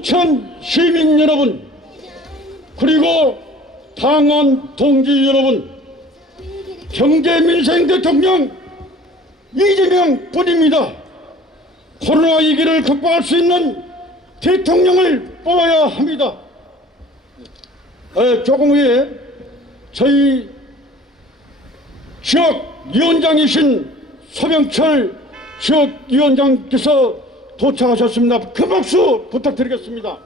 순천 시민 여러분, 그리고 당원 동지 여러분, 경제민생 대통령 이재명 뿐입니다. 코로나 위기를 극복할 수 있는 대통령을 뽑아야 합니다. 조금 후에 저희 지역위원장이신 서병철 지역위원장께서 도착하셨습니다. 큰 박수 부탁드리겠습니다.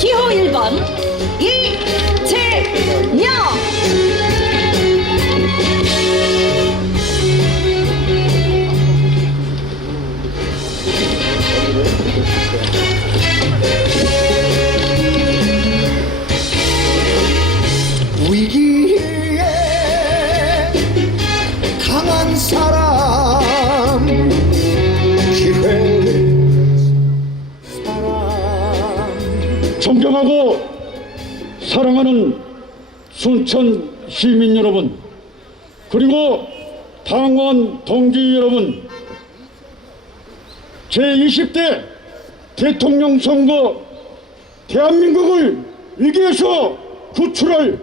기호 1번 이재명. 위기에 강한 사람, 기회를 존경하고 사랑하는 순천 시민 여러분, 그리고 당원 동지 여러분, 제20대 대통령 선거 대한민국을 위기에서 구출할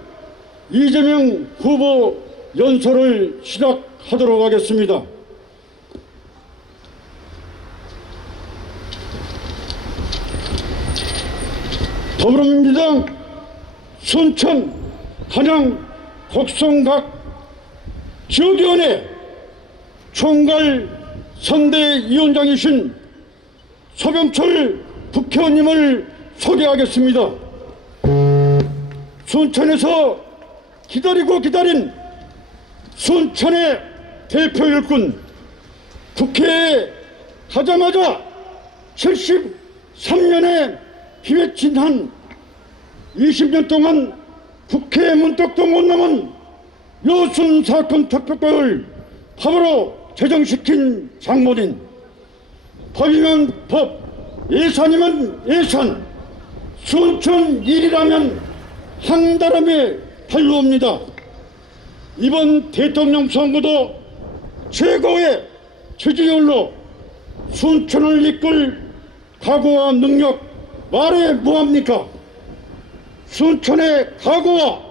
이재명 후보 연설을 시작하도록 하겠습니다. 더불어민주당 순천, 한양, 곡성 각 지역위원회 총괄 선대위원장이신 서병철 국회의원님을 소개하겠습니다. 순천에서 기다리고 기다린 순천의 대표 일꾼, 국회에 가자마자 73년의 힘에 진한 20년 동안 국회 문턱도 못 넘은 여순 사건 특별법을 법으로 제정시킨 장모님, 법이면 법, 예산이면 예산, 순천 일이라면 한다람에 달려옵니다. 이번 대통령 선거도 최고의 지지율로 순천을 이끌 각오와 능력 말해 뭐합니까? 순천의 각오와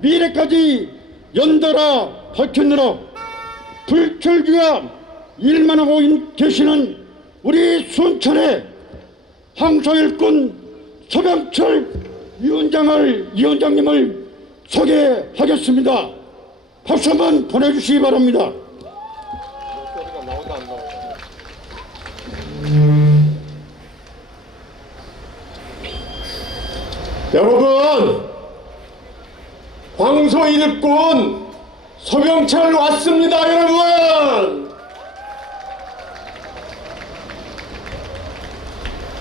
미래까지 연달아 밝히느라 불철주야 일만 하고 계시는 우리 순천의 황소일꾼 서병철 위원장님을 소개하겠습니다. 박수 한번 보내주시기 바랍니다. 여러분, 황소일꾼 서병철 왔습니다. 여러분,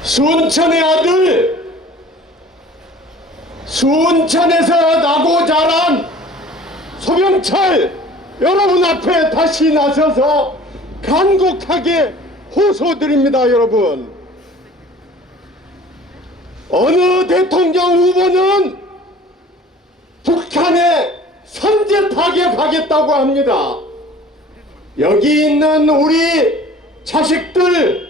순천의 아들, 순천에서 나고 자란 서병철 여러분 앞에 다시 나서서 간곡하게 호소드립니다. 여러분, 어느 대통령 후보는 북한에 선제 타격하겠다고 합니다. 여기 있는 우리 자식들,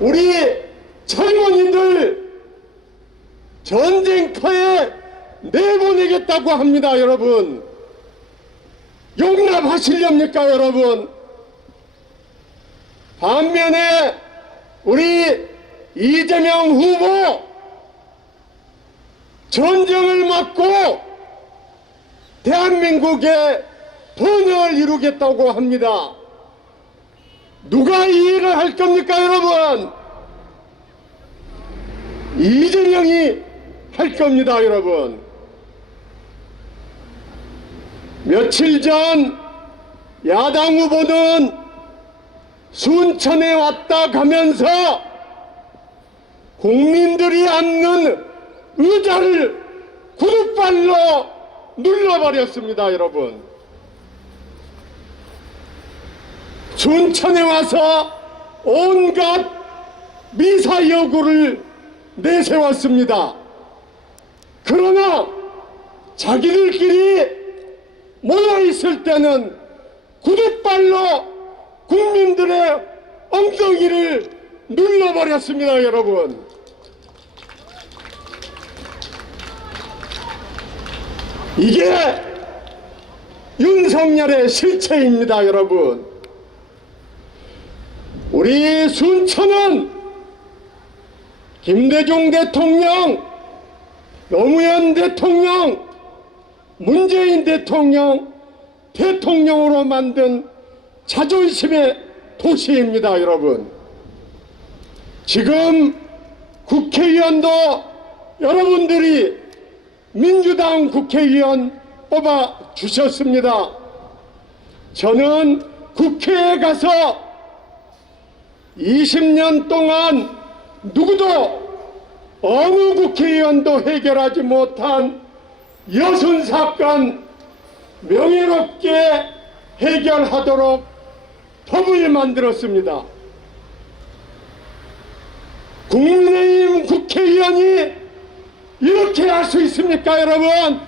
우리 젊은이들 전쟁터에 내보내겠다고 합니다. 여러분, 용납하시렵니까? 여러분, 반면에 우리 이재명 후보 전쟁을 막고 대한민국의 번영을 이루겠다고 합니다. 누가 이 일을 할 겁니까, 여러분? 이재명이 할 겁니다, 여러분. 며칠 전 야당 후보는 순천에 왔다 가면서 국민들이 앉는 의자를 구두발로 눌러버렸습니다, 여러분. 순천에 와서 온갖 미사여구를 내세웠습니다. 그러나 자기들끼리 모여있을 때는 구두발로 국민들의 엉덩이를 눌러버렸습니다, 여러분. 이게 윤석열의 실체입니다, 여러분. 우리 순천은 김대중 대통령, 노무현 대통령, 문재인 대통령으로 만든 자존심의 도시입니다, 여러분. 지금 국회의원도 여러분들이 민주당 국회의원 뽑아 주셨습니다. 저는 국회에 가서 20년 동안 누구도 어느 국회의원도 해결하지 못한 여순 사건 명예롭게 해결하도록 법을 만들었습니다. 국민의힘 국회의원이 이렇게 할 수 있습니까, 여러분?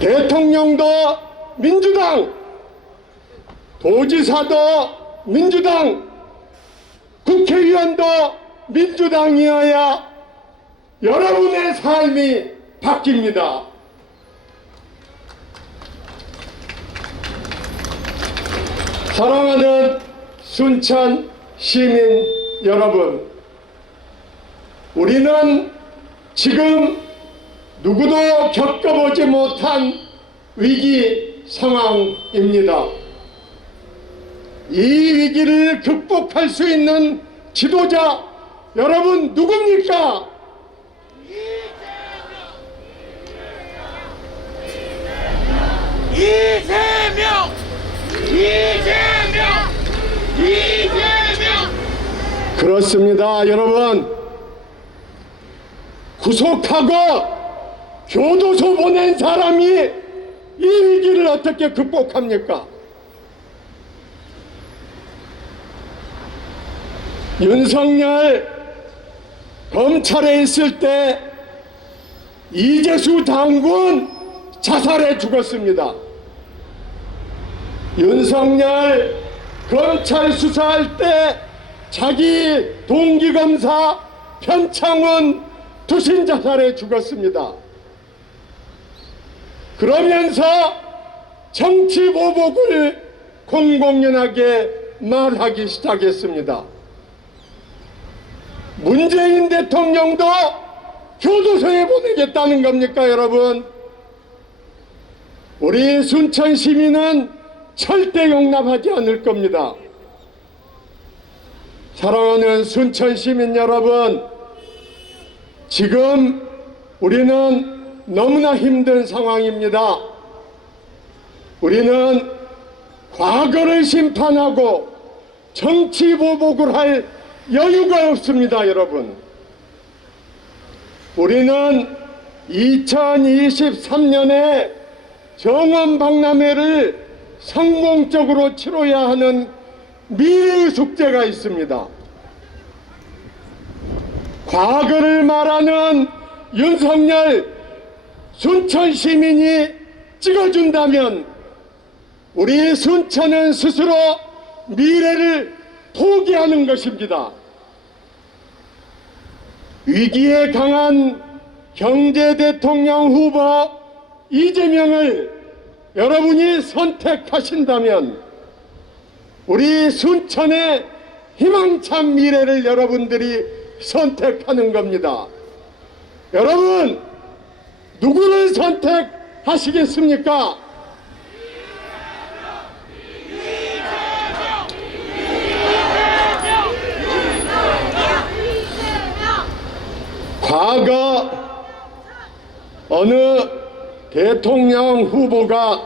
대통령도 민주당, 도지사도 민주당, 국회의원도 민주당이어야 여러분의 삶이 바뀝니다. 사랑하는 순천 시민 여러분, 우리는 지금 누구도 겪어보지 못한 위기 상황입니다. 이 위기를 극복할 수 있는 지도자 여러분 누굽니까? 이재명! 이재명! 이재명! 그렇습니다, 여러분. 구속하고 교도소 보낸 사람이 이 위기를 어떻게 극복합니까? 윤석열 검찰에 있을 때 이재수 장군 자살해 죽었습니다. 윤석열 검찰 수사할 때 자기 동기검사 편창훈 투신 자살해 죽었습니다. 그러면서 정치 보복을 공공연하게 말하기 시작했습니다. 문재인 대통령도 교도소에 보내겠다는 겁니까, 여러분? 우리 순천 시민은 절대 용납하지 않을 겁니다. 사랑하는 순천 시민 여러분, 지금 우리는 너무나 힘든 상황입니다. 우리는 과거를 심판하고 정치 보복을 할 여유가 없습니다, 여러분. 우리는 2023년에 정원박람회를 성공적으로 치러야 하는 미래의 숙제가 있습니다. 과거를 말하는 윤석열 순천 시민이 찍어준다면 우리 순천은 스스로 미래를 포기하는 것입니다. 위기에 강한 경제대통령 후보 이재명을 여러분이 선택하신다면 우리 순천의 희망찬 미래를 여러분들이 선택하는 겁니다. 여러분, 누구를 선택하시겠습니까? 과거 어느 대통령 후보가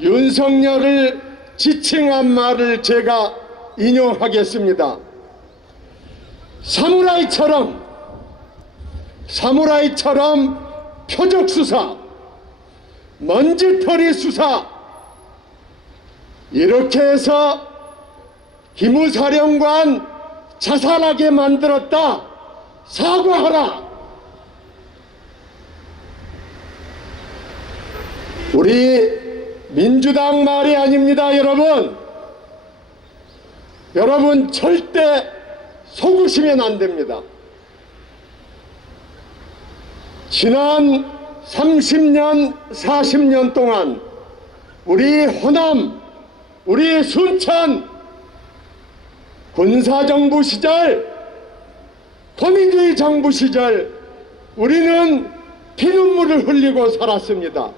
윤석열을 지칭한 말을 제가 인용하겠습니다. 사무라이처럼 표적 수사, 먼지털이 수사, 이렇게 해서 기무사령관 자살하게 만들었다. 사과하라. 우리 민주당 말이 아닙니다, 여러분. 여러분 절대 속으시면 안 됩니다. 지난 30년, 40년 동안 우리 호남, 우리 순천 군사정부 시절, 권위주의 정부 시절 우리는 피눈물을 흘리고 살았습니다.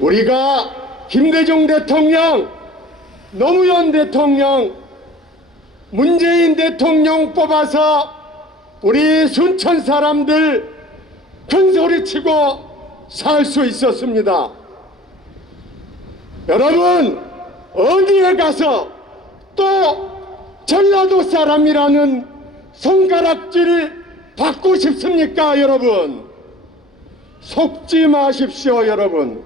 우리가 김대중 대통령, 노무현 대통령, 문재인 대통령 뽑아서 우리 순천 사람들 큰소리치고 살 수 있었습니다. 여러분 어디에 가서 또 전라도 사람이라는 손가락질 받고 싶습니까? 여러분 속지 마십시오. 여러분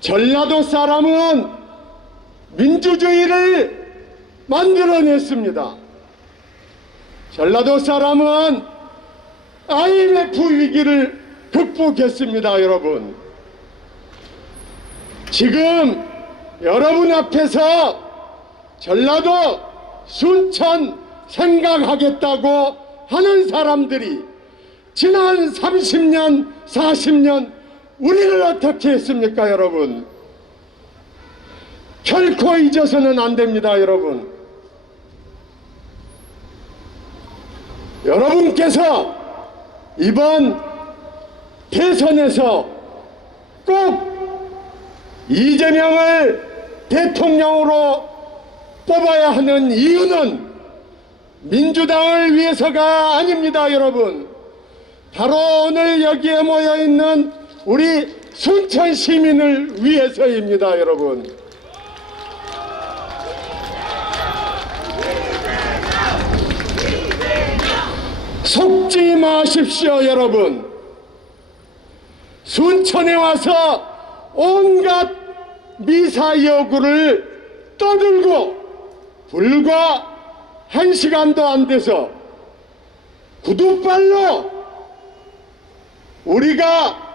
전라도 사람은 민주주의를 만들어냈습니다. 전라도 사람은 IMF 위기를 극복했습니다. 여러분 지금 여러분 앞에서 전라도 순천 생각하겠다고 하는 사람들이 지난 30년 40년 우리를 어떻게 했습니까? 여러분 결코 잊어서는 안 됩니다. 여러분께서 이번 대선에서 꼭 이재명을 대통령으로 뽑아야 하는 이유는 민주당을 위해서가 아닙니다. 여러분 바로 오늘 여기에 모여있는 우리 순천 시민을 위해서입니다. 여러분 속지 마십시오. 여러분 순천에 와서 온갖 미사 여구를 떠들고 불과 1시간도 안 돼서 구두발로 우리가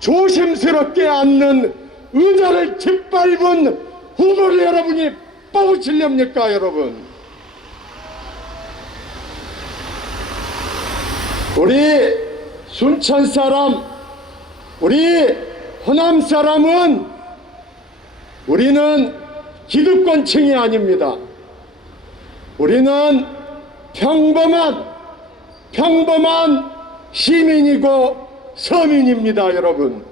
조심스럽게 앉는 의자를 짓밟은 후보를 여러분이 뽑으시렵니까? 여러분 우리 순천 사람, 우리 호남 사람은 우리는 기득권층이 아닙니다. 우리는 평범한 시민이고 서민입니다. 여러분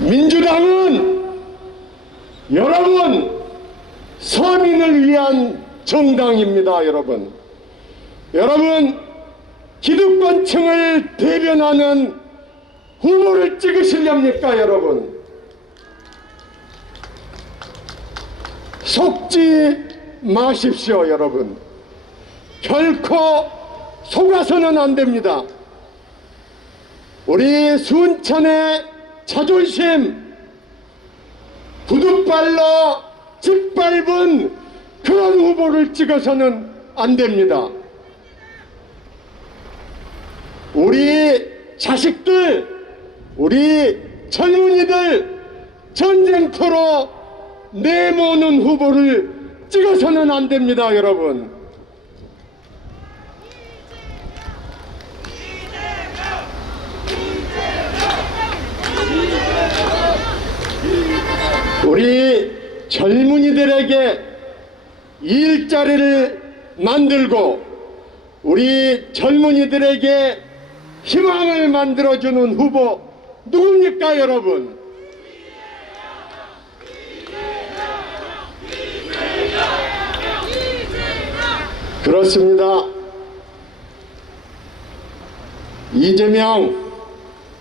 민주당은 여러분 서민을 위한 정당입니다. 여러분 기득권층을 대변하는 후보를 찍으시렵니까? 여러분 속지 마십시오. 여러분 결코 속아서는 안 됩니다. 우리 순천의 자존심 구두발로 짓밟은 그런 후보를 찍어서는 안 됩니다. 우리 자식들, 우리 젊은이들 전쟁터로 내모는 후보를 찍어서는 안 됩니다. 여러분 우리 젊은이들에게 일자리를 만들고 우리 젊은이들에게 희망을 만들어주는 후보 누굽니까, 여러분? 그렇습니다. 이재명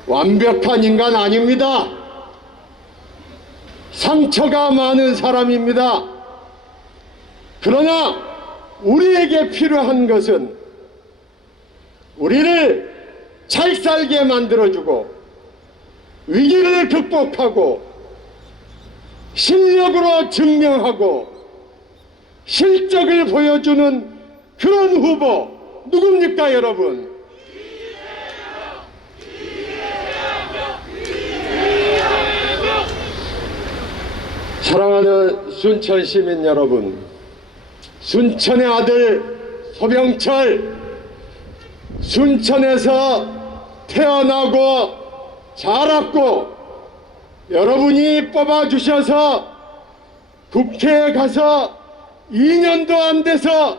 완벽한 인간 아닙니다. 상처가 많은 사람입니다. 그러나 우리에게 필요한 것은 우리를 잘 살게 만들어주고 위기를 극복하고 실력으로 증명하고 실적을 보여주는 그런 후보 누굽니까, 여러분? 사랑하는 순천 시민 여러분, 순천의 아들 소병철, 순천에서 태어나고 자랐고 여러분이 뽑아주셔서 국회에 가서 2년도 안 돼서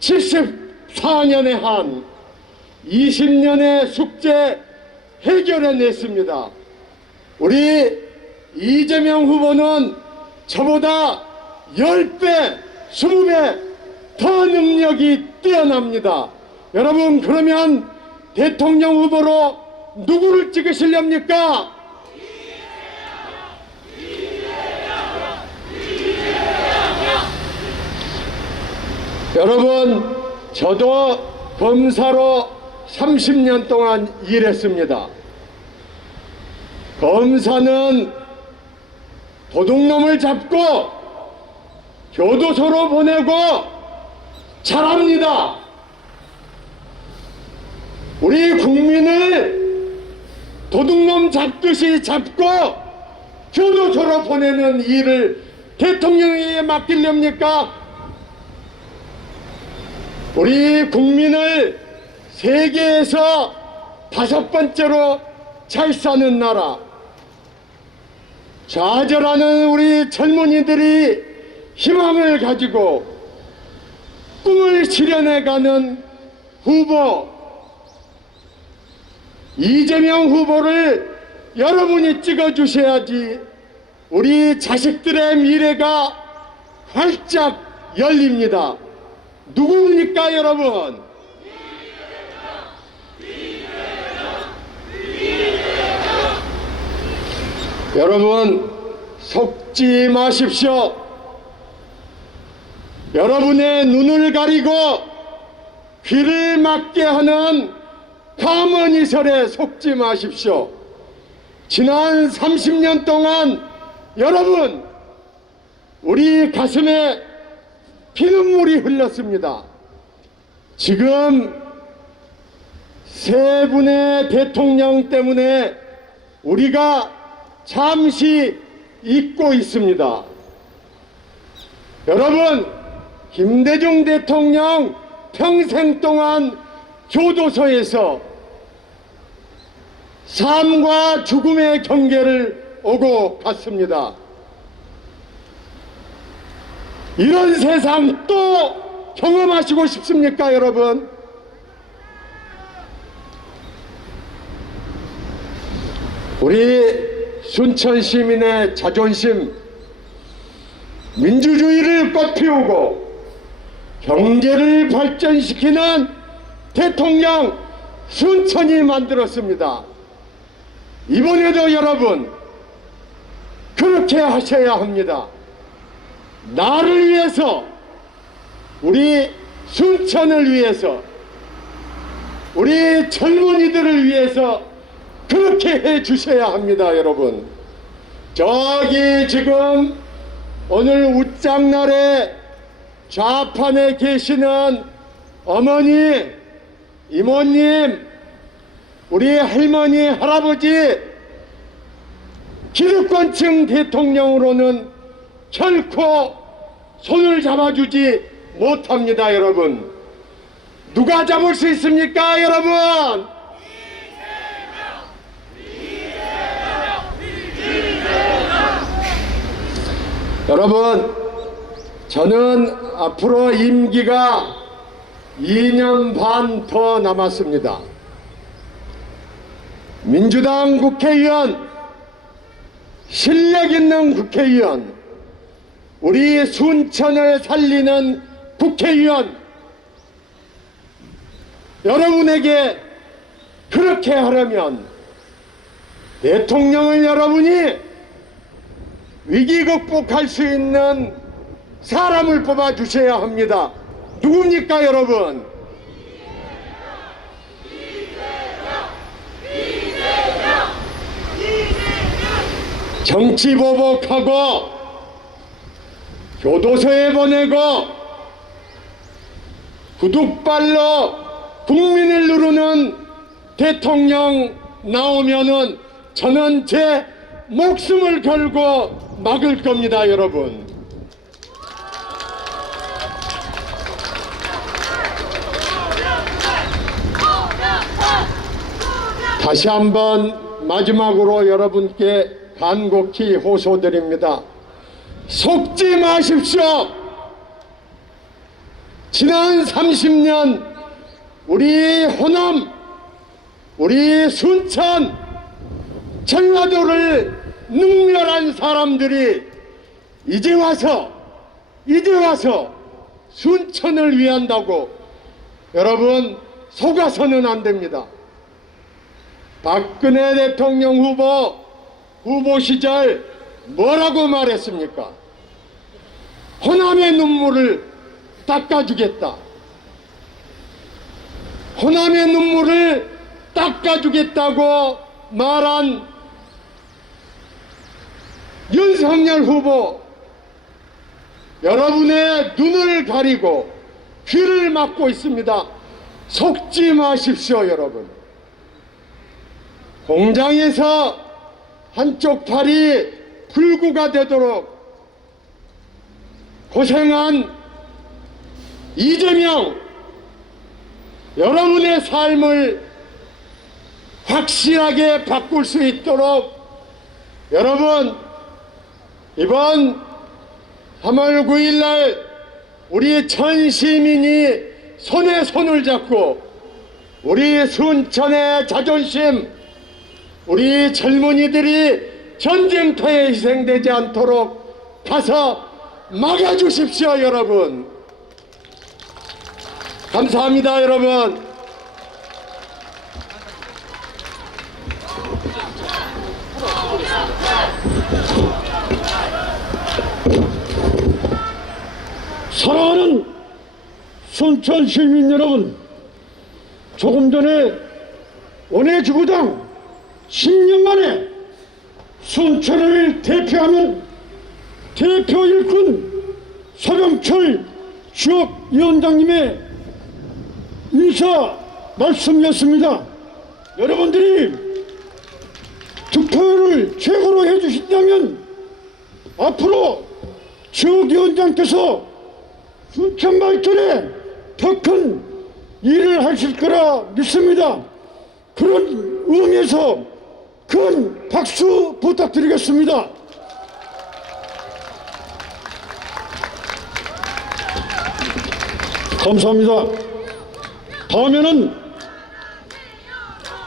74년에 한 20년의 숙제 해결해냈습니다. 우리 이재명 후보는 저보다 10배, 20배 더 능력이 뛰어납니다. 여러분, 그러면 대통령 후보로 누구를 찍으시렵니까? 여러분, 저도 검사로 30년 동안 일했습니다. 검사는 도둑놈을 잡고 교도소로 보내고 잘합니다. 우리 국민을 도둑놈 잡듯이 잡고 교도소로 보내는 일을 대통령에게 맡기렵니까? 우리 국민을 세계에서 5번째로 잘 사는 나라, 좌절하는 우리 젊은이들이 희망을 가지고 꿈을 실현해가는 후보 이재명 후보를 여러분이 찍어주셔야지 우리 자식들의 미래가 활짝 열립니다. 누굽니까, 여러분? 여러분, 속지 마십시오. 여러분의 눈을 가리고 귀를 막게 하는 가문이설에 속지 마십시오. 지난 30년 동안 여러분, 우리 가슴에 피눈물이 흘렀습니다. 지금 세 분의 대통령 때문에 우리가 잠시 잊고 있습니다. 여러분, 김대중 대통령 평생 동안 교도소에서 삶과 죽음의 경계를 오고 갔습니다. 이런 세상 또 경험하시고 싶습니까, 여러분? 우리 순천 시민의 자존심, 민주주의를 꽃피우고 경제를 발전시키는 대통령 순천이 만들었습니다. 이번에도 여러분 그렇게 하셔야 합니다. 나를 위해서, 우리 순천을 위해서, 우리 젊은이들을 위해서 그렇게 해 주셔야 합니다, 여러분. 저기 지금 오늘 웃장날에 좌판에 계시는 어머니, 이모님, 우리 할머니, 할아버지, 기득권층 대통령으로는 결코 손을 잡아주지 못합니다, 여러분. 누가 잡을 수 있습니까, 여러분? 여러분, 저는 앞으로 임기가 2년 반 더 남았습니다. 민주당 국회의원, 실력 있는 국회의원, 우리 순천을 살리는 국회의원, 여러분에게 그렇게 하려면 대통령을 여러분이 위기 극복할 수 있는 사람을 뽑아 주셔야 합니다. 누굽니까, 여러분? 정치 보복하고 교도소에 보내고 구두발로 국민을 누르는 대통령 나오면은 저는 제 목숨을 걸고 막을 겁니다, 여러분. 다시 한번 마지막으로 여러분께 간곡히 호소드립니다. 속지 마십시오. 지난 30년 우리 호남, 우리 순천, 전라도를 능멸한 사람들이 이제 와서 순천을 위한다고 여러분 속아서는 안 됩니다. 박근혜 대통령 후보 시절 뭐라고 말했습니까? 호남의 눈물을 닦아주겠다. 호남의 눈물을 닦아주겠다고 말한 윤석열 후보, 여러분의 눈을 가리고 귀를 막고 있습니다. 속지 마십시오, 여러분. 공장에서 한쪽 팔이 불구가 되도록 고생한 이재명, 여러분의 삶을 확실하게 바꿀 수 있도록 여러분 이번 3월 9일 날 우리 전 시민이 손에 손을 잡고 우리 순천의 자존심, 우리 젊은이들이 전쟁터에 희생되지 않도록 가서 막아주십시오, 여러분. 감사합니다, 여러분. 사랑하는 순천 시민 여러분, 조금 전에 원외지구당 10년 만에 순천을 대표하는 대표 일꾼 서병철 지역위원장님의 인사 말씀이었습니다. 여러분들이 득표율을 최고로 해주신다면 앞으로 지역위원장께서 순천 발전에 더 큰 일을 하실 거라 믿습니다. 그런 의미에서 큰 박수 부탁드리겠습니다. 감사합니다. 다음에는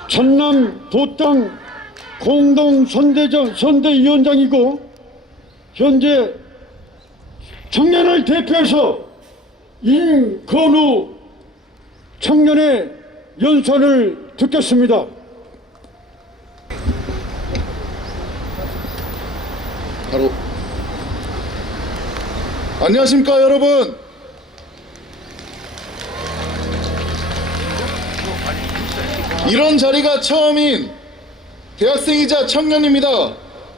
전남 도당 공동선대위원장이고 현재 청년을 대표해서 임건우 청년의 연설을 듣겠습니다. 바로 안녕하십니까, 여러분. 이런 자리가 처음인 대학생이자 청년입니다.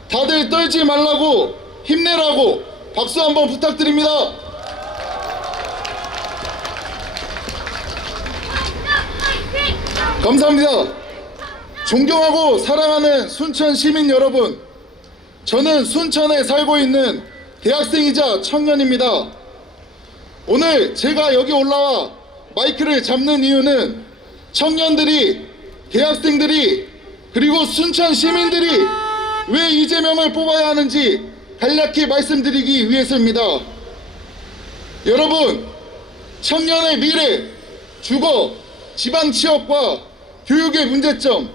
다들 떨지 말라고, 힘내라고 박수 한번 부탁드립니다. 감사합니다. 존경하고 사랑하는 순천 시민 여러분, 저는 순천에 살고 있는 대학생이자 청년입니다. 오늘 제가 여기 올라와 마이크를 잡는 이유는 청년들이, 대학생들이, 그리고 순천 시민들이 왜 이재명을 뽑아야 하는지 간략히 말씀드리기 위해서입니다. 여러분, 청년의 미래, 주거, 지방 취업과 교육의 문제점,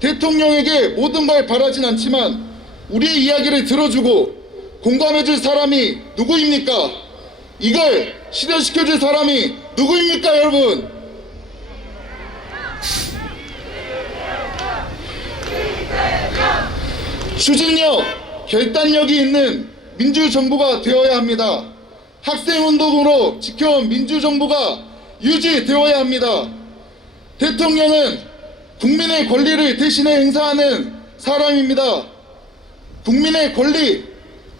대통령에게 모든 걸 바라진 않지만 우리의 이야기를 들어주고 공감해줄 사람이 누구입니까? 이걸 실현시켜줄 사람이 누구입니까, 여러분? 추진력, 결단력이 있는 민주정부가 되어야 합니다. 학생운동으로 지켜온 민주정부가 유지되어야 합니다. 대통령은 국민의 권리를 대신해 행사하는 사람입니다. 국민의 권리,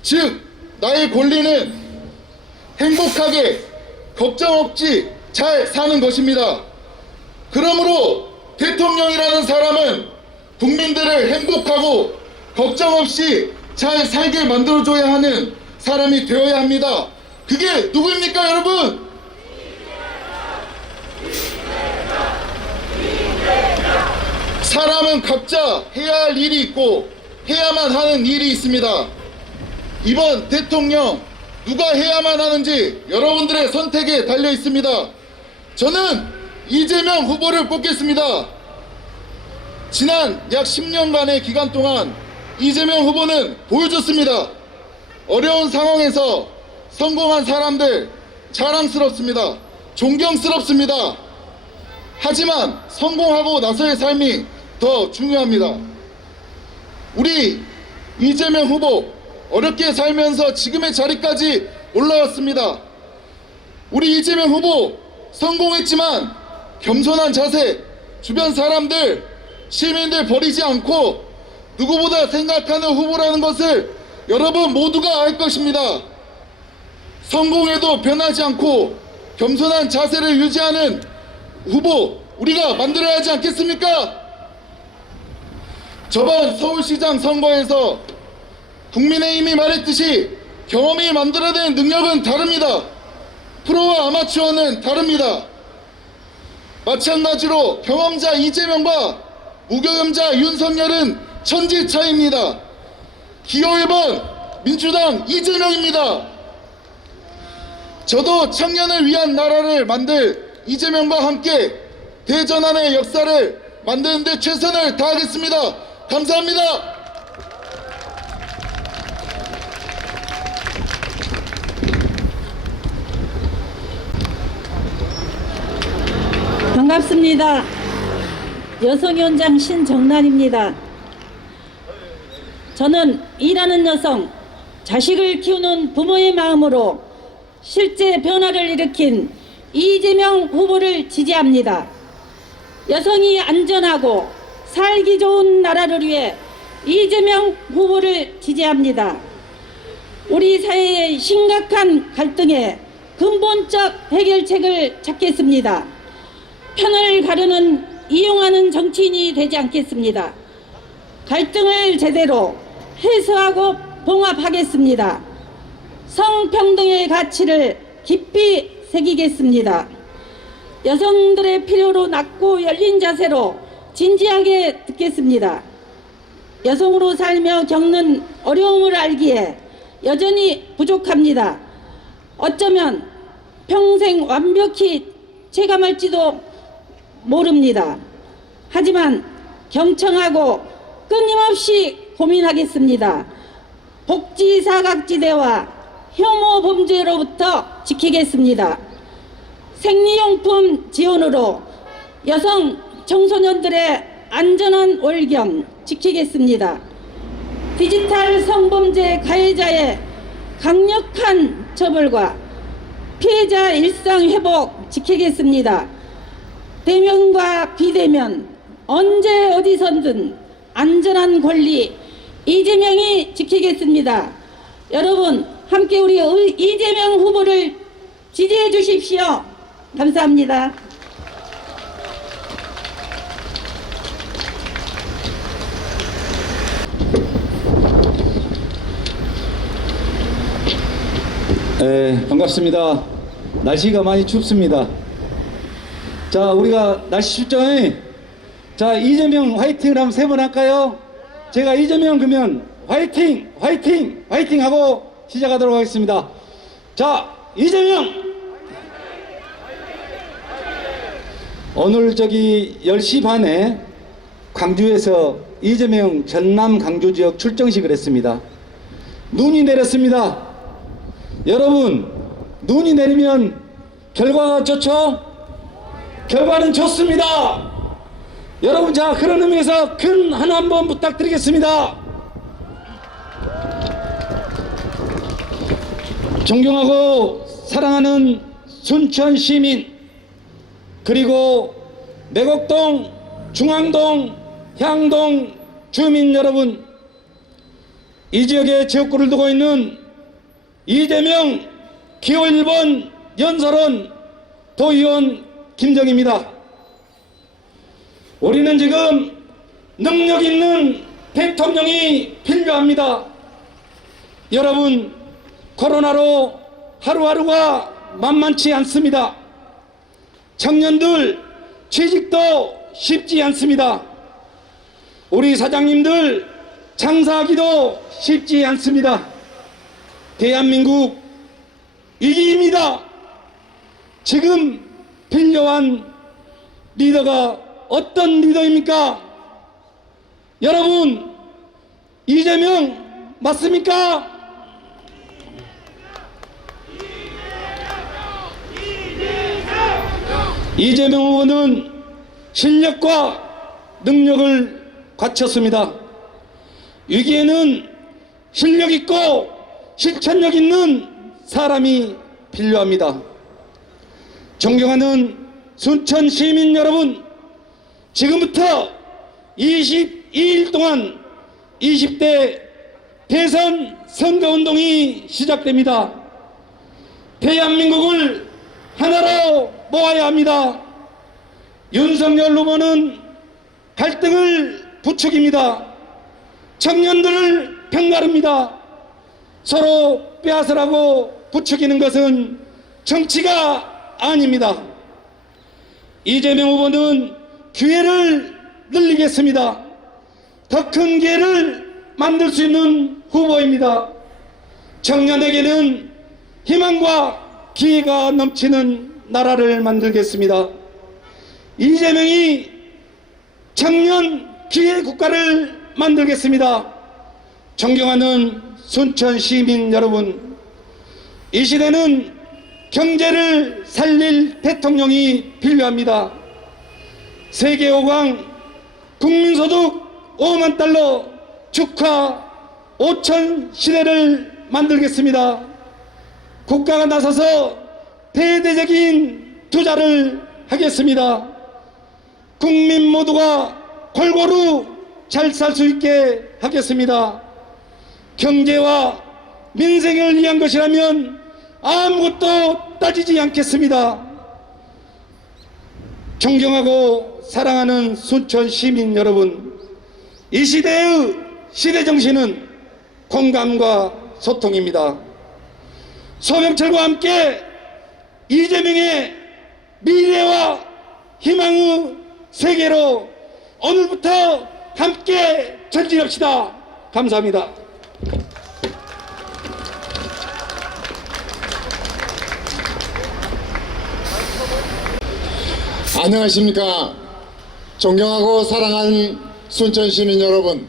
즉 나의 권리는 행복하게 걱정 없이 잘 사는 것입니다. 그러므로 대통령이라는 사람은 국민들을 행복하고 걱정 없이 잘 살게 만들어줘야 하는 사람이 되어야 합니다. 그게 누구입니까, 여러분? 사람은 각자 해야 할 일이 있고 해야만 하는 일이 있습니다. 이번 대통령 누가 해야만 하는지 여러분들의 선택에 달려 있습니다. 저는 이재명 후보를 뽑겠습니다. 지난 약 10년간의 기간 동안 이재명 후보는 보여줬습니다. 어려운 상황에서 성공한 사람들 자랑스럽습니다. 존경스럽습니다. 하지만 성공하고 나서의 삶이 더 중요합니다. 우리 이재명 후보 어렵게 살면서 지금의 자리까지 올라왔습니다. 우리 이재명 후보 성공했지만 겸손한 자세, 주변 사람들, 시민들 버리지 않고 누구보다 생각하는 후보라는 것을 여러분 모두가 알 것입니다. 성공해도 변하지 않고 겸손한 자세를 유지하는 후보 우리가 만들어야 하지 않겠습니까? 저번 서울시장 선거에서 국민의힘이 말했듯이 경험이 만들어낸 능력은 다릅니다. 프로와 아마추어는 다릅니다. 마찬가지로 경험자 이재명과 무경험자 윤석열은 천지 차이입니다. 기호 1번 민주당 이재명입니다. 저도 청년을 위한 나라를 만들 이재명과 함께 대전환의 역사를 만드는 데 최선을 다하겠습니다. 감사합니다. 반갑습니다. 여성위원장 신정란입니다. 저는 일하는 여성, 자식을 키우는 부모의 마음으로 실제 변화를 일으킨 이재명 후보를 지지합니다. 여성이 안전하고 살기 좋은 나라를 위해 이재명 후보를 지지합니다. 우리 사회의 심각한 갈등에 근본적 해결책을 찾겠습니다. 편을 가르는 이용하는 정치인이 되지 않겠습니다. 갈등을 제대로 해소하고 봉합하겠습니다. 성평등의 가치를 깊이 새기겠습니다. 여성들의 필요로 낮고 열린 자세로 진지하게 듣겠습니다. 여성으로 살며 겪는 어려움을 알기에 여전히 부족합니다. 어쩌면 평생 완벽히 체감할지도 모릅니다. 하지만 경청하고 끊임없이 고민하겠습니다. 복지 사각지대와 혐오 범죄로부터 지키겠습니다. 생리용품 지원으로 여성 청소년들의 안전한 월경 지키겠습니다. 디지털 성범죄 가해자의 강력한 처벌과 피해자 일상 회복 지키겠습니다. 대면과 비대면 언제 어디서든 안전한 권리 이재명이 지키겠습니다. 여러분 함께 우리 이재명 후보를 지지해 주십시오. 감사합니다. 반갑습니다. 날씨가 많이 춥습니다. 자, 우리가 날씨 춥죠? 자, 이재명 화이팅을 한번 세 번 할까요? 제가 이재명 그러면 화이팅! 화이팅! 화이팅! 하고 시작하도록 하겠습니다. 자, 이재명! 오늘 10시 반에 광주에서 이재명 전남 광주 지역 출정식을 했습니다. 눈이 내렸습니다. 여러분, 눈이 내리면 결과가 좋죠? 결과는 좋습니다. 여러분, 자, 그런 의미에서 큰 한 번 부탁드리겠습니다. 존경하고 사랑하는 순천 시민, 그리고 매곡동, 중앙동, 향동 주민 여러분, 이 지역에 지역구를 두고 있는 이재명 기호 1번 연설원 도의원 김정희입니다. 우리는 지금 능력 있는 대통령이 필요합니다. 여러분, 코로나로 하루하루가 만만치 않습니다. 청년들 취직도 쉽지 않습니다. 우리 사장님들 장사하기도 쉽지 않습니다. 대한민국 위기입니다. 지금 필요한 리더가 어떤 리더입니까? 여러분, 이재명 맞습니까? 이재명 후보는 실력과 능력을 갖췄습니다. 위기에는 실력 있고 실천력 있는 사람이 필요합니다. 존경하는 순천 시민 여러분, 지금부터 22일 동안 20대 대선 선거운동이 시작됩니다. 대한민국을 하나로 모아야 합니다. 윤석열 후보는 갈등을 부추깁니다. 청년들을 편가릅니다. 서로 빼앗으라고 부추기는 것은 정치가 아닙니다. 이재명 후보는 기회를 늘리겠습니다. 더 큰 기회를 만들 수 있는 후보입니다. 청년에게는 희망과 기회가 넘치는 나라를 만들겠습니다. 이재명이 청년 기회 국가를 만들겠습니다. 존경하는 순천 시민 여러분, 이 시대는 경제를 살릴 대통령이 필요합니다. 세계 5강 국민소득 5만 달러 축하 5천 시대를 만들겠습니다. 국가가 나서서 대대적인 투자를 하겠습니다. 국민 모두가 골고루 잘 살 수 있게 하겠습니다. 경제와 민생을 위한 것이라면 아무것도 따지지 않겠습니다. 존경하고 사랑하는 순천 시민 여러분, 이 시대의 시대정신은 공감과 소통입니다. 소명철과 함께 이재명의 미래와 희망의 세계로 오늘부터 함께 전진합시다. 감사합니다. 안녕하십니까. 존경하고 사랑하는 순천 시민 여러분,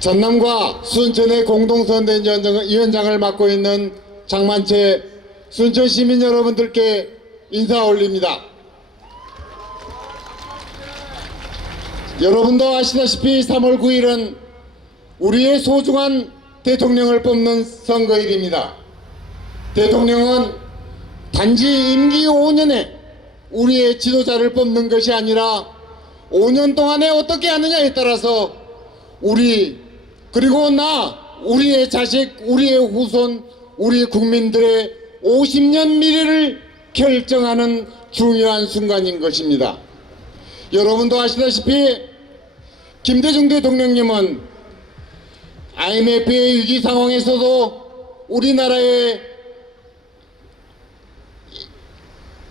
전남과 순천의 공동선대위원장을 맡고 있는 장만채 순천 시민 여러분들께 인사 올립니다. 여러분도 아시다시피 3월 9일은 우리의 소중한 대통령을 뽑는 선거일입니다. 대통령은 단지 임기 5년에 우리의 지도자를 뽑는 것이 아니라 5년 동안에 어떻게 하느냐에 따라서 우리, 그리고 우리의 자식, 우리의 후손, 우리 국민들의 50년 미래를 결정하는 중요한 순간인 것입니다. 여러분도 아시다시피 김대중 대통령님은 IMF의 위기 상황에서도 우리나라의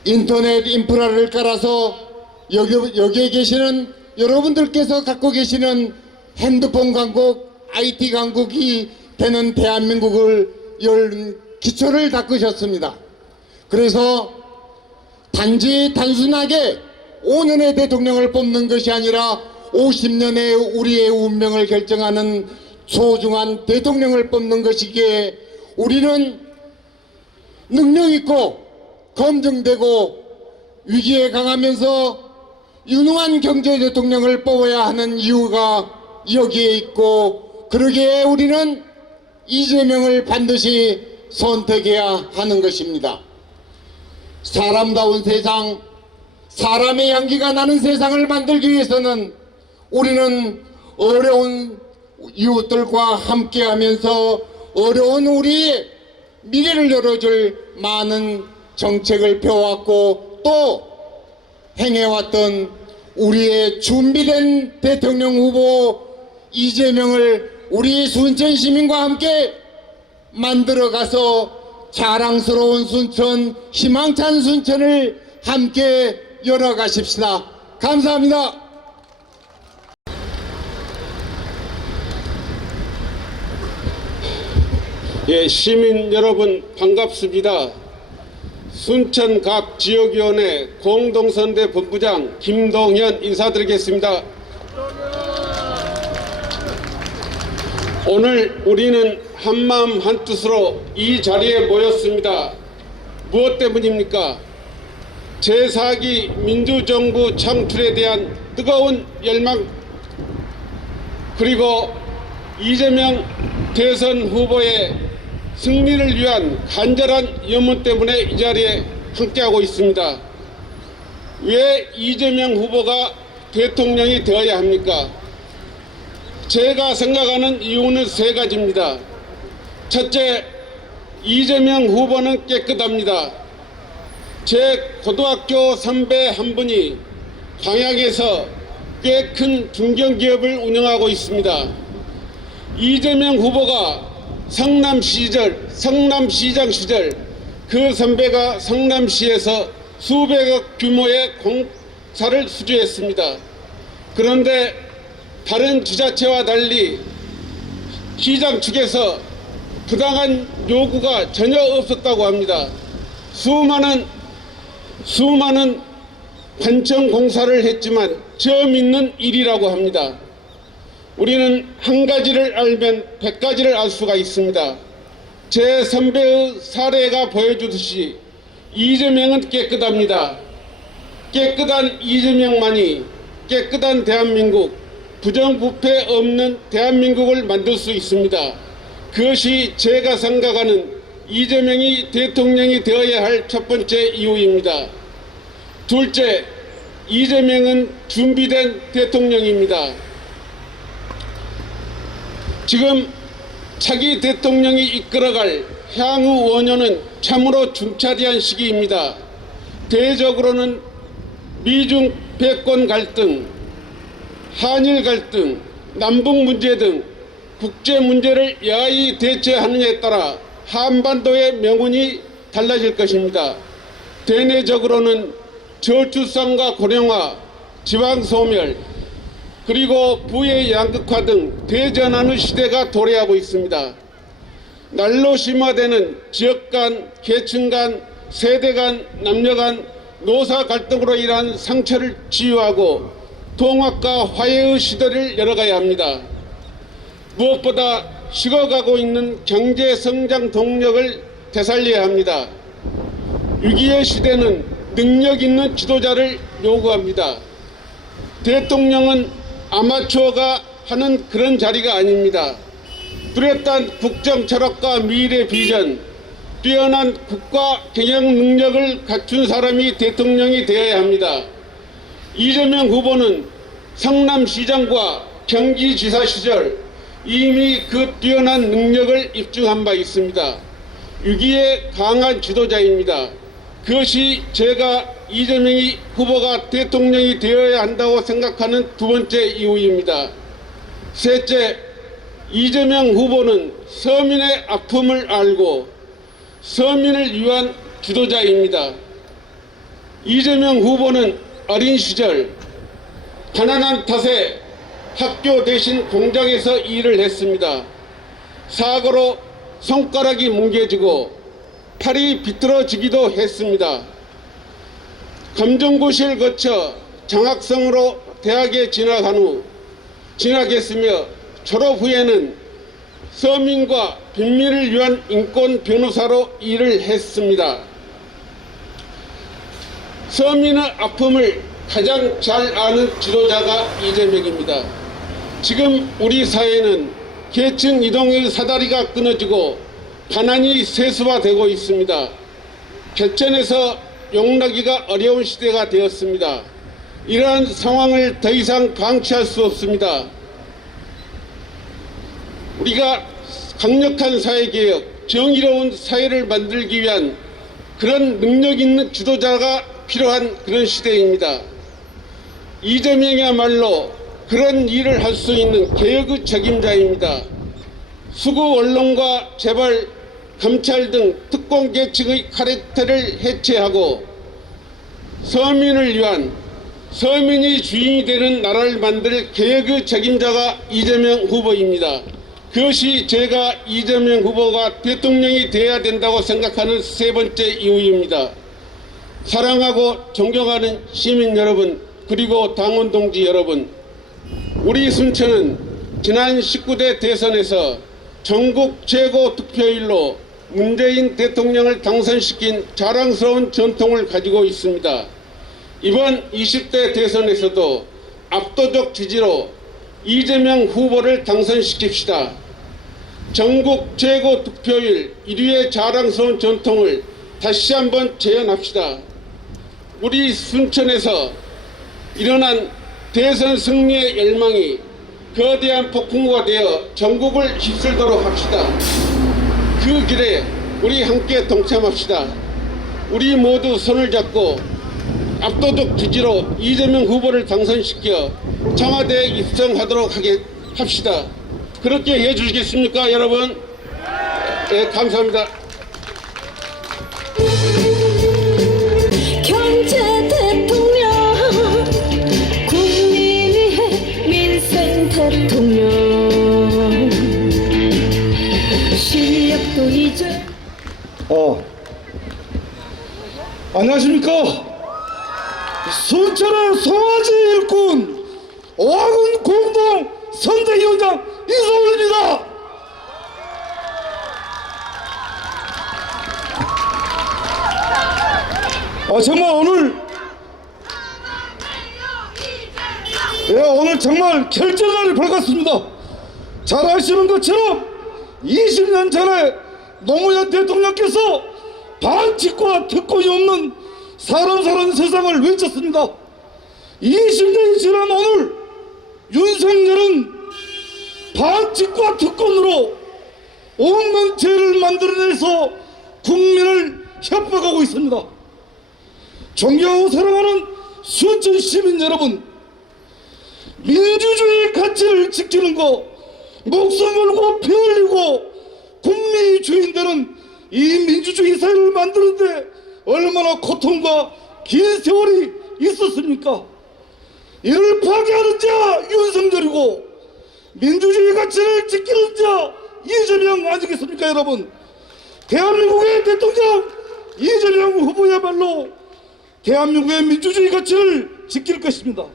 인터넷 인프라를 깔아서 여기에 계시는 여러분들께서 갖고 계시는 핸드폰 강국, IT 강국이 되는 대한민국을 열 기초를 닦으셨습니다. 그래서 단지 단순하게 5년의 대통령을 뽑는 것이 아니라 50년의 우리의 운명을 결정하는 소중한 대통령을 뽑는 것이기에 우리는 능력있고 검증되고 위기에 강하면서 유능한 경제 대통령을 뽑아야 하는 이유가 여기에 있고, 그러기에 우리는 이재명을 반드시 선택해야 하는 것입니다. 사람다운 세상, 사람의 향기가 나는 세상을 만들기 위해서는 우리는 어려운 이웃들과 함께하면서 어려운 우리의 미래를 열어줄 많은 정책을 펴왔고 또 행해왔던 우리의 준비된 대통령 후보 이재명을 우리 순천 시민과 함께 만들어가서 자랑스러운 순천, 희망찬 순천을 함께 열어가십시다. 감사합니다. 예, 시민 여러분 반갑습니다. 순천 각 지역위원회 공동선대 본부장 김동현 인사드리겠습니다. 오늘 우리는 한마음 한뜻으로 이 자리에 모였습니다. 무엇 때문입니까? 제4기 민주정부 창출에 대한 뜨거운 열망, 그리고 이재명 대선 후보의 승리를 위한 간절한 염원 때문에 이 자리에 함께하고 있습니다. 왜 이재명 후보가 대통령이 되어야 합니까? 제가 생각하는 이유는 세 가지입니다. 첫째, 이재명 후보는 깨끗합니다. 제 고등학교 선배 한 분이 광양에서 꽤 큰 중견기업을 운영하고 있습니다. 이재명 후보가 성남시장 시절 그 선배가 성남시에서 수백억 규모의 공사를 수주했습니다. 그런데 다른 지자체와 달리 시장 측에서 부당한 요구가 전혀 없었다고 합니다. 수많은 관청 공사를 했지만 처음 있는 일이라고 합니다. 우리는 한 가지를 알면 100가지를 알 수가 있습니다. 제 선배의 사례가 보여주듯이 이재명은 깨끗합니다. 깨끗한 이재명만이 깨끗한 대한민국, 부정부패 없는 대한민국을 만들 수 있습니다. 그것이 제가 생각하는 이재명이 대통령이 되어야 할 첫 번째 이유입니다. 둘째, 이재명은 준비된 대통령입니다. 지금 차기 대통령이 이끌어갈 향후 5년은 참으로 중차대한 시기입니다. 대적으로는 미중 패권 갈등, 한일 갈등, 남북 문제 등 국제 문제를 야히 대처하느냐에 따라 한반도의 명운이 달라질 것입니다. 대내적으로는 저출산과 고령화, 지방소멸, 그리고 부의 양극화 등 대전환의 시대가 도래하고 있습니다. 날로 심화되는 지역 간, 계층 간, 세대 간, 남녀 간 노사 갈등으로 인한 상처를 치유하고 통합과 화해의 시대를 열어가야 합니다. 무엇보다 식어가고 있는 경제 성장 동력을 되살려야 합니다. 위기의 시대는 능력 있는 지도자를 요구합니다. 대통령은 아마추어가 하는 그런 자리가 아닙니다. 뚜렷한 국정 철학과 미래 비전, 뛰어난 국가 경영 능력을 갖춘 사람이 대통령이 되어야 합니다. 이재명 후보는 성남시장과 경기지사 시절 이미 그 뛰어난 능력을 입증한 바 있습니다. 위기에 강한 지도자입니다. 그것이 제가 이재명 후보가 대통령이 되어야 한다고 생각하는 두 번째 이유입니다. 셋째, 이재명 후보는 서민의 아픔을 알고 서민을 위한 지도자입니다. 이재명 후보는 어린 시절 가난한 탓에 학교 대신 공장에서 일을 했습니다. 사고로 손가락이 뭉개지고 팔이 비틀어지기도 했습니다. 검정고시를 거쳐 장학생으로 대학에 진학했으며 졸업 후에는 서민과 빈민을 위한 인권 변호사로 일을 했습니다. 서민의 아픔을 가장 잘 아는 지도자가 이재명입니다. 지금 우리 사회는 계층 이동의 사다리가 끊어지고 가난이 세수화되고 있습니다. 개천에서 용나기가 어려운 시대가 되었습니다. 이러한 상황을 더 이상 방치할 수 없습니다. 우리가 강력한 사회개혁, 정의로운 사회를 만들기 위한 그런 능력 있는 지도자가 필요한 그런 시대입니다. 이재명이야말로 그런 일을 할 수 있는 개혁의 책임자입니다. 수구 언론과 재벌, 검찰 등 특권 계층의 카르텔을 해체하고 서민을 위한 서민이 주인이 되는 나라를 만들 개혁의 책임자가 이재명 후보입니다. 그것이 제가 이재명 후보가 대통령이 되어야 된다고 생각하는 세 번째 이유입니다. 사랑하고 존경하는 시민 여러분, 그리고 당원 동지 여러분, 우리 순천은 지난 19대 대선에서 전국 최고 득표율로 문재인 대통령을 당선시킨 자랑스러운 전통을 가지고 있습니다. 이번 20대 대선에서도 압도적 지지로 이재명 후보를 당선시킵시다. 전국 최고 득표율 1위의 자랑스러운 전통을 다시 한번 재현합시다. 우리 순천에서 일어난 대선 승리의 열망이 거대한 폭풍우가 되어 전국을 휩쓸도록 합시다. 그 길에 우리 함께 동참합시다. 우리 모두 손을 잡고 압도적 지지로 이재명 후보를 당선시켜 청와대에 입성하도록 합시다. 그렇게 해주시겠습니까, 여러분? 네, 감사합니다. 경제 대통령, 국민 위해 민생 대통령, 실력도 이제. 안녕하십니까? 순천의 송아지 일꾼 오학은 공동 선대위원장 이성훈입니다. 정말 오늘 정말 결정날이 밝았습니다. 잘 아시는 것처럼 20년 전에 노무현 대통령께서 반칙과 특권이 없는 사람 사는 세상을 외쳤습니다. 20년이 지난 오늘 윤석열은 반칙과 특권으로 온갖 죄를 만들어내서 국민을 협박하고 있습니다. 존경하고 사랑하는 순천 시민 여러분, 민주주의 가치를 지키는 거, 목숨 걸고 피 흘리고 국민이 주인 되는 이 민주주의 사회를 만드는데 얼마나 고통과 긴 세월이 있었습니까? 이를 파괴하는 자 윤석열이고 민주주의 가치를 지키는 자 이재명 아니겠습니까, 여러분? 대한민국의 대통령 이재명 후보야말로 대한민국의 민주주의 가치를 지킬 것입니다.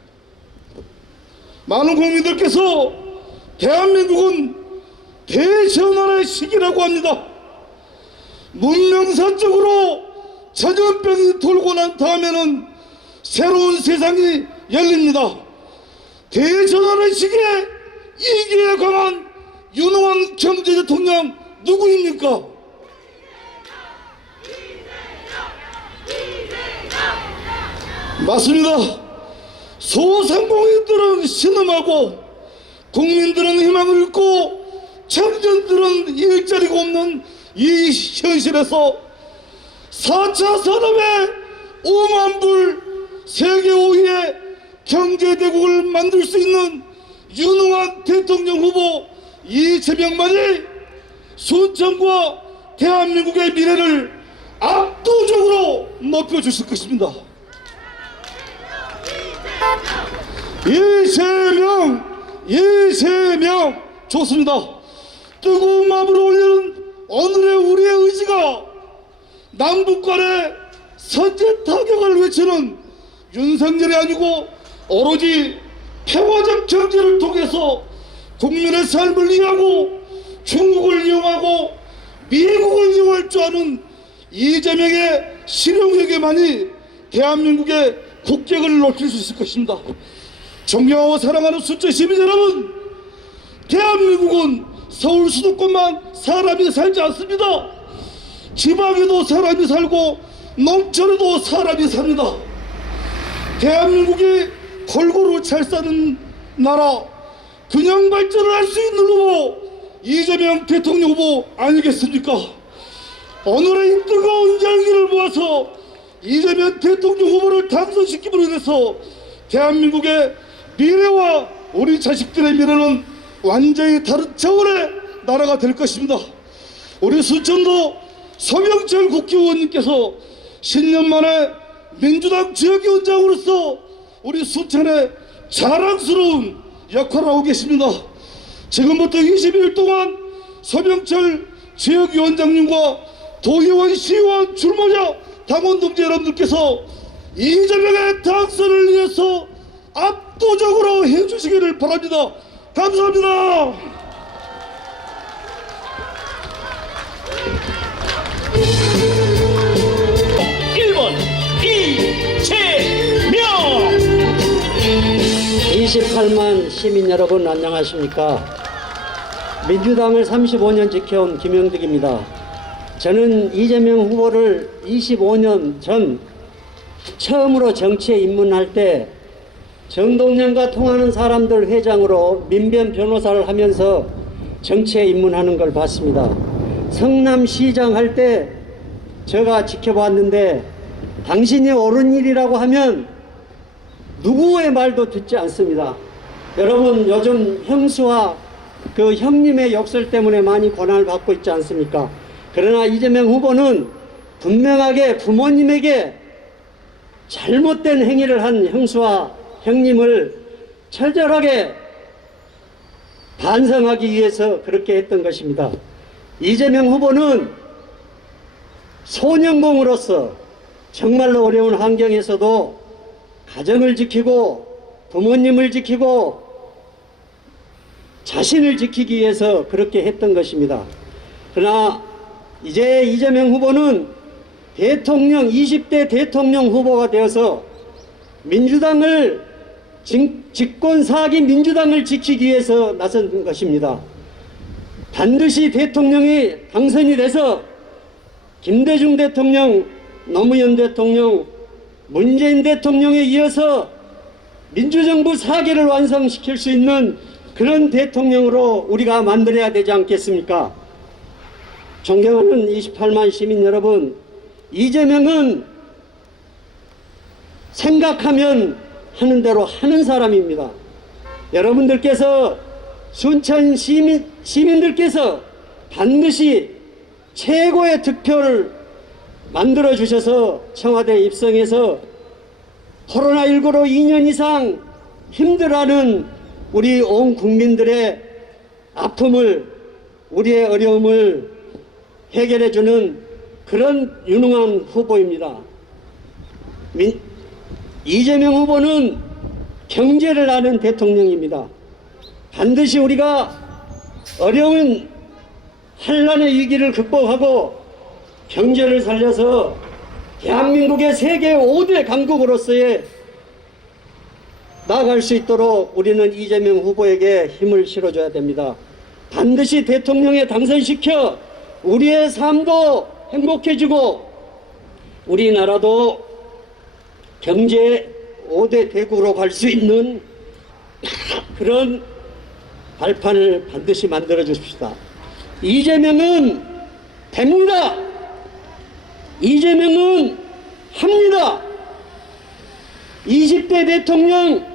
많은 국민들께서 대한민국은 대전환의 시기라고 합니다. 문명사적으로 전염병이 돌고 난 다음에는 새로운 세상이 열립니다. 대전환의 시기에 이기에 강한 유능한 경제 대통령 누구입니까? 맞습니다. 소상공인들은 신음하고 국민들은 희망을 잃고 청년들은 일자리가 없는 이 현실에서 4차 산업의 5만 불 세계 5위의 경제대국을 만들 수 있는 유능한 대통령 후보 이재명만이 순천과 대한민국의 미래를 압도적으로 높여주실 것입니다. 이재명 좋습니다. 뜨거운 마음으로 올리는 오늘의 우리의 의지가 남북 간의 선제 타격을 외치는 윤석열이 아니고 오로지 평화적 정치를 통해서 국민의 삶을 이용하고 중국을 이용하고 미국을 이용할 줄 아는 이재명의 실용력에만이 대한민국의 국격을 높일 수 있을 것입니다. 존경하고 사랑하는 숫자 시민 여러분, 대한민국은 서울 수도권만 사람이 살지 않습니다. 지방에도 사람이 살고 농촌에도 사람이 삽니다. 대한민국이 골고루 잘 사는 나라, 균형 발전을 할 수 있는 후보 이재명 대통령 후보 아니겠습니까? 오늘의 이 뜨거운 열기를 모아서 이재명 대통령 후보를 당선시킴으로 인해서 대한민국의 미래와 우리 자식들의 미래는 완전히 다른 차원의 나라가 될 것입니다. 우리 순천도 서명철 국회의원님께서 10년 만에 민주당 지역위원장으로서 우리 순천에 자랑스러운 역할을 하고 계십니다. 지금부터 20일 동안 서명철 지역위원장님과 도의원, 시의원, 출마자, 당원 동지 여러분들께서 이재명의 당선을 위해서 압도적으로 해주시기를 바랍니다. 감사합니다. 이재명 28만 시민 여러분 안녕하십니까? 민주당을 35년 지켜온 김영득입니다. 저는 이재명 후보를 25년 전 처음으로 정치에 입문할 때 정동영과 통하는 사람들 회장으로 민변 변호사를 하면서 정치에 입문하는 걸 봤습니다. 성남시장 할 때 제가 지켜봤는데 당신이 옳은 일이라고 하면 누구의 말도 듣지 않습니다. 여러분 요즘 형수와 그 형님의 욕설 때문에 많이 고난을 받고 있지 않습니까? 그러나 이재명 후보는 분명하게 부모님에게 잘못된 행위를 한 형수와 형님을 철저하게 반성하기 위해서 그렇게 했던 것입니다. 이재명 후보는 소년공으로서 정말로 어려운 환경에서도 가정을 지키고 부모님을 지키고 자신을 지키기 위해서 그렇게 했던 것입니다. 그러나 이제 이재명 후보는 대통령 20대 대통령 후보가 되어서 민주당을 집권 4기 민주당을 지키기 위해서 나선 것입니다. 반드시 대통령이 당선이 돼서 김대중 대통령, 노무현 대통령, 문재인 대통령에 이어서 민주정부 4기를 완성시킬 수 있는 그런 대통령으로 우리가 만들어야 되지 않겠습니까? 존경하는 28만 시민 여러분, 이재명은 생각하면 하는 대로 하는 사람입니다. 여러분들께서 순천 시민들께서 반드시 최고의 득표를 만들어 주셔서 청와대에 입성해서 코로나19로 2년 이상 힘들어하는 우리 온 국민들의 아픔을, 우리의 어려움을 해결해 주는 그런 유능한 후보입니다. 이재명 후보는 경제를 아는 대통령입니다. 반드시 우리가 어려운 한란의 위기를 극복하고 경제를 살려서 대한민국의 세계 5대 강국으로서의 나아갈 수 있도록 우리는 이재명 후보에게 힘을 실어줘야 됩니다. 반드시 대통령에 당선시켜 우리의 삶도 행복해지고 우리나라도 경제 5대 대국으로 갈 수 있는 그런 발판을 반드시 만들어 주십시다. 이재명은 됩니다. 이재명은 합니다. 20대 대통령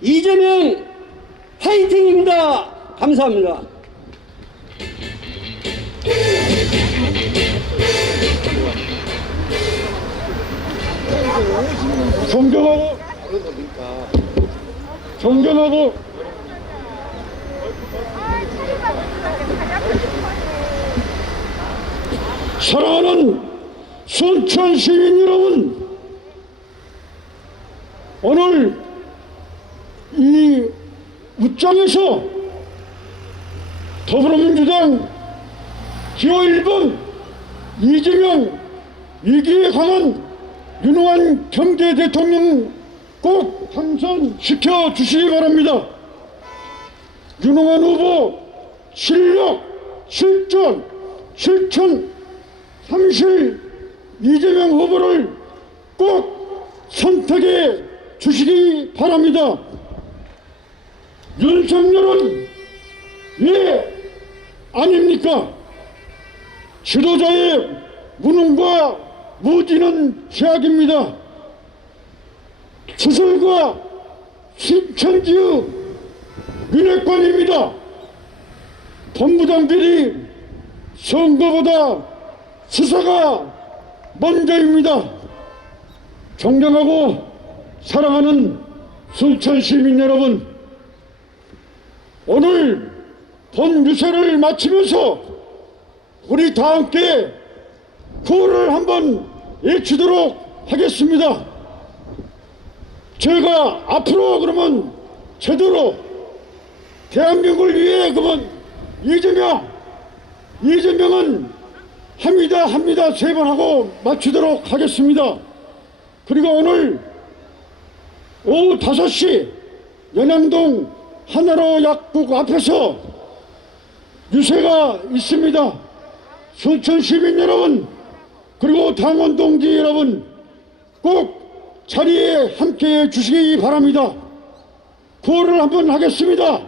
이재명 화이팅입니다. 감사합니다. 존경하고 사랑하는 순천 시민 여러분, 오늘 이 웃장에서 더불어민주당 기호 1번 이재명 위기에 강한 유능한 경제 대통령 꼭 당선시켜 주시기 바랍니다. 유능한 후보 실력, 실전, 실천, 상실 이재명 후보를 꼭 선택해 주시기 바랍니다. 윤석열은 왜 아닙니까? 지도자의 무능과 무지는 제약입니다. 수술과 신천지의 윤회관입니다. 본부장 비리 선거보다 수사가 먼저입니다. 존경하고 사랑하는 순천 시민 여러분, 오늘 본 유세를 마치면서 우리 다 함께 구호를 한번 외치도록 하겠습니다. 제가 앞으로 그러면 제대로 대한민국을 위해 그러면 이재명은 합니다 세 번 하고 마치도록 하겠습니다. 그리고 오늘 오후 5시 연양동 하나로 약국 앞에서 유세가 있습니다. 순천 시민 여러분 그리고 당원 동지 여러분 꼭 자리에 함께해 주시기 바랍니다. 구호를 한번 하겠습니다.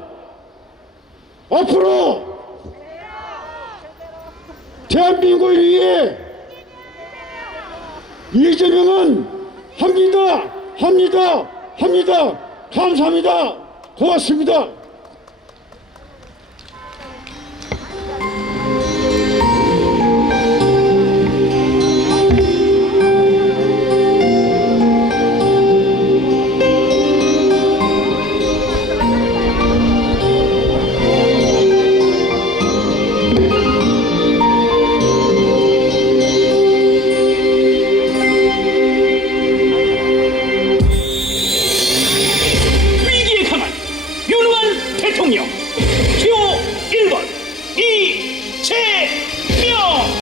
앞으로 대한민국을 위해 이재명은 합니다. 감사합니다. 고맙습니다.